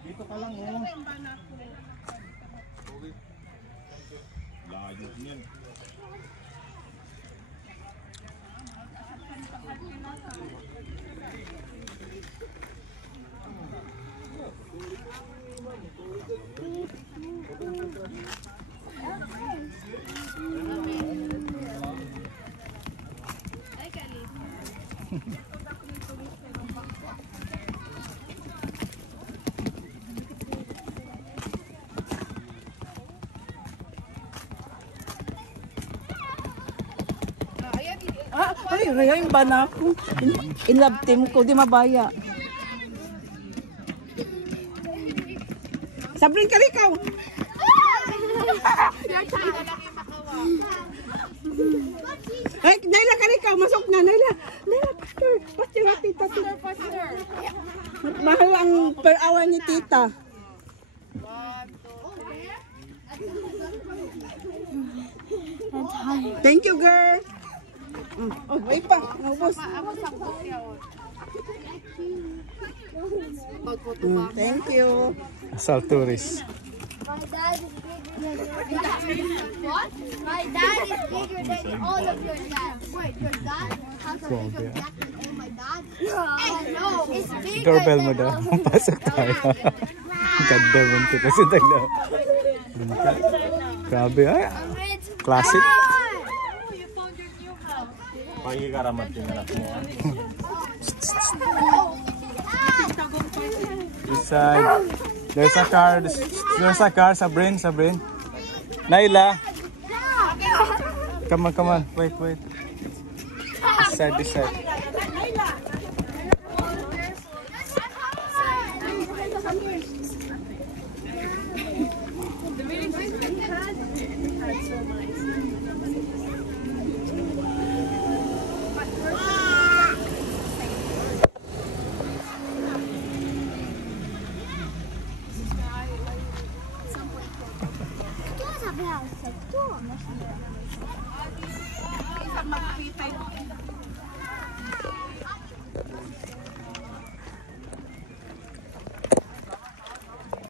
Dito pa lang oh. Layo niyan. Ay, yung bana ko. In-love team ko, di mabaya. Sabrin ka rin ikaw. Ay, Naila ka rin ikaw. Masok na, Naila. Naila, pastor. Pastor, tita. Mahal ang per hour ni tita. Thank you, girl. Oh, wait pa. Naubos. Thank you. Asal tourist. My dad is bigger than what? My dad is bigger than all of your dads. Wait, your dad has a bigger back than all my dad? No, it's bigger Doorbell mo than daw. all of Pasok tayo. Ganda mo ito kasi tagla. Grabe ay. Classic. Pagi karamat yung anak mo. Inside. There's a car. There's a car. Sabrin. Naila. Come on. Wait. This side.